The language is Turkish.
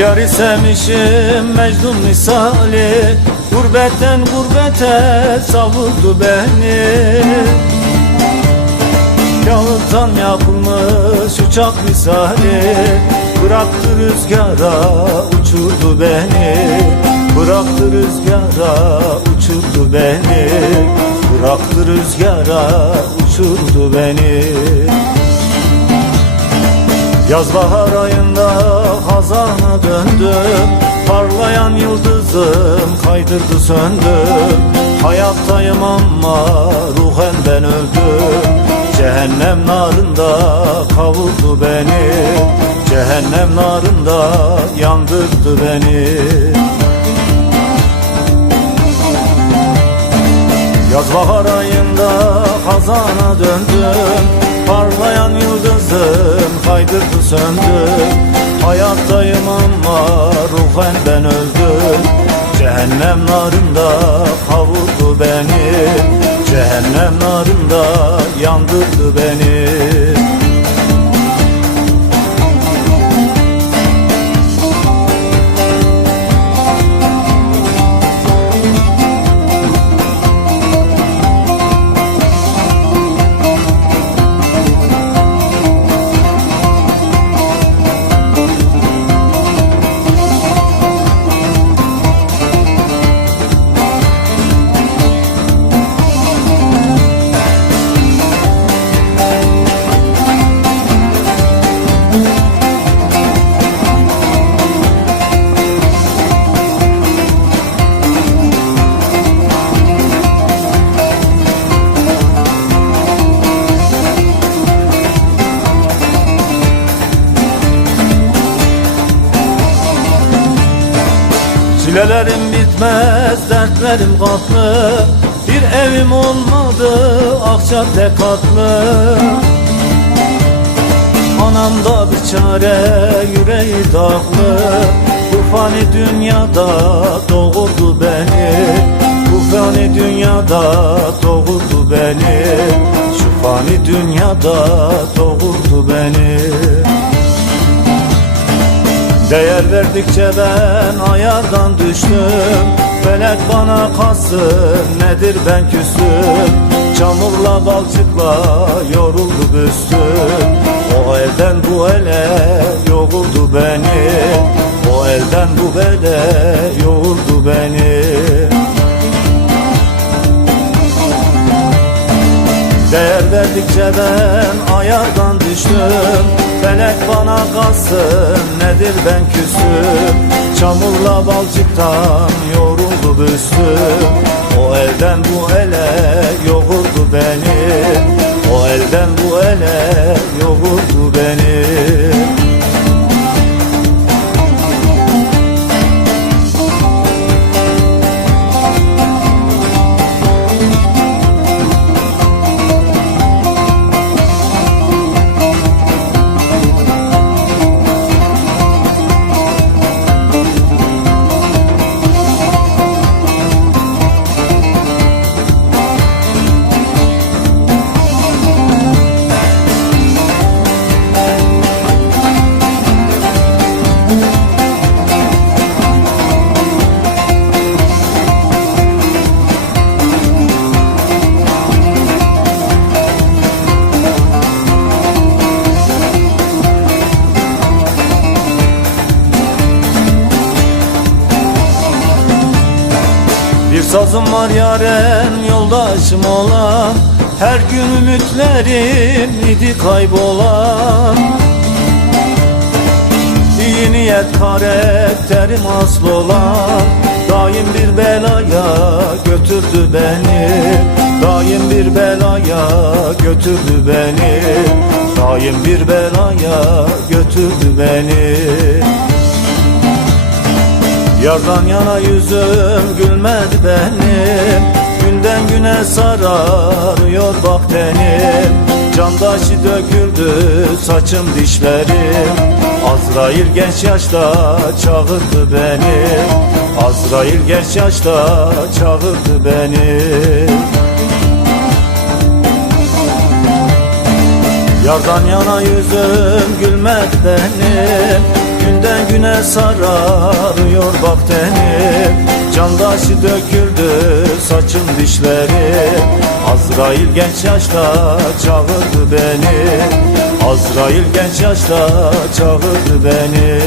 Yar sevmişim Mecnun misali. Gurbetten gurbete savurdu beni. Kağıttan yapılmış uçak misali. Bıraktı rüzgara uçurdu beni. Bıraktı rüzgara uçurdu beni. Bıraktı rüzgara uçurdu beni Yaz bahar ayında hazana döndüm. Parlayan yıldızım kaydırdı söndüm Hayattayım ama ruhen ben öldüm Cehennem narında kavurdu beni. Cehennem narında yandırdı beni. Yaz bahar ayında hazana döndüm. Parlayan yıldızım kaydırdı söndüm Hayattayım ama ruhen ben öldüm Cehennem narında kavurdu beni. Cehennem narında yandırdı beni Çilelerim bitmez, dertlerim katlı. Bir evim olmadı, akçade katlı. Anamda bir çare, yüreği dağlı. Bu fani dünyada doğurdu beni. Bu fani dünyada doğurdu beni. Şu fani dünyada doğurdu beni Değer verdikçe ben ayardan düştüm. Felek bana kalsın nedir ben küstüm. Çamurla balçıkla yoruldu büstüm. O elden bu ele yoğurdu beni. O elden bu ele yoğurdu Değer verdikçe ben ayardan düştüm. Felek bana kalsın nedir ben küsüm? Çamurla balçıktan yoruldu büstüm. O elden bu ele yoğurdu beni. O elden bu ele yoğurdu beni Bir sazım var yaren yoldaşım olan Her gün ümitlerim idi kaybolan. İyi niyet karakterim asıl olan Daim bir belaya götürdü beni. Daim bir belaya götürdü beni. Daim bir belaya götürdü beni Yardan yana yüzüm gülmedi benim. Günden güne sararıyor bak tenim Candaşı döküldü saçım dişlerim. Azrail genç yaşta çağırdı beni. Azrail genç yaşta çağırdı beni. Yardan yana yüzüm gülmedi benim güne sararıyor bak tenim Candaşı döküldü saçım dişlerim Azrail genç yaşta çağırdı beni. Azrail genç yaşta çağırdı beni